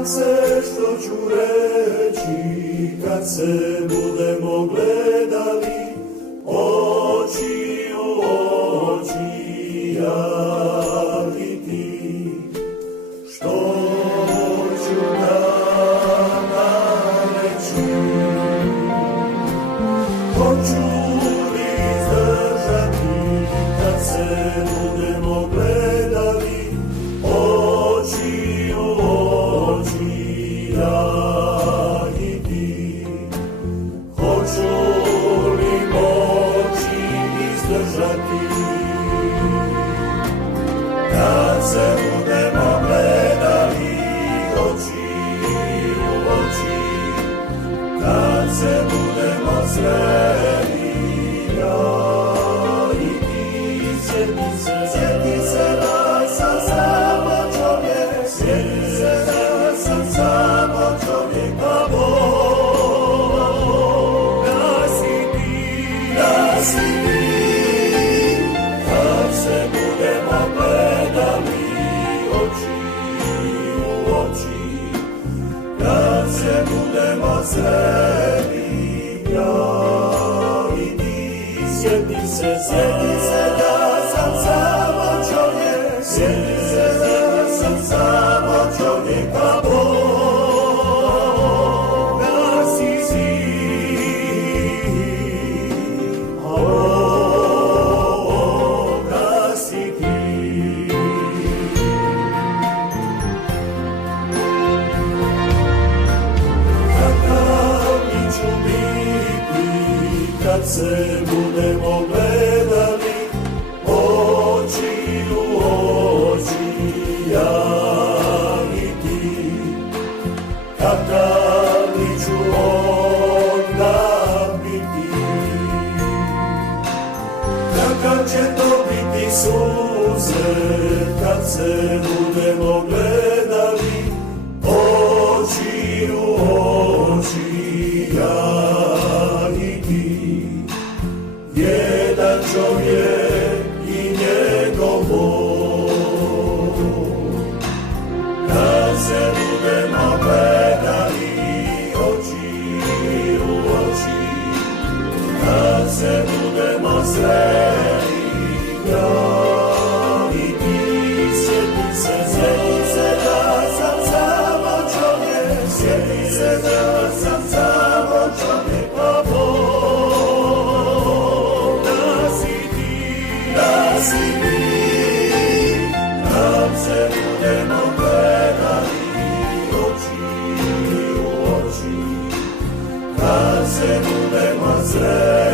Nadam se što ću reći kad se budemo gledali oči u oči, ja i ti. Što ću nama reći? Hoću li izdržati kad se budemo gledali oči u oči, ja i ti. Hoću li moći izdržati kad se budemo gledali oči u oči, kad se budemo sreli, ja i ti. Sjeti se da sam samo čovjek, sjeti se da sam samo čovjek, a Bog da si ti, kad se budemo gledali oči u oči, kad se budemo sreli, ja i ti. Sjeti se da sam samo čovjek, sjeti se da sam samo čovjek, a Bog da si ti, a Bog da si ti. Kakav li ću biti kad se budemo gledali oči u oči, ja i ti. Kakav li ću onda biti? Kakav će to biti susret kad se budemo gledali oči u oči, ja i ti. Jedan čovjek i njegov Bog. Kad se budemo gledali oči u oči, kad se budemo sreli, ja i ti. Sjeti se da sam samo čovjek, sjeti se da sam samo čovjek, a Bog da si ti. Kad se budemo gledali oči u oči, kad se budemo sreli,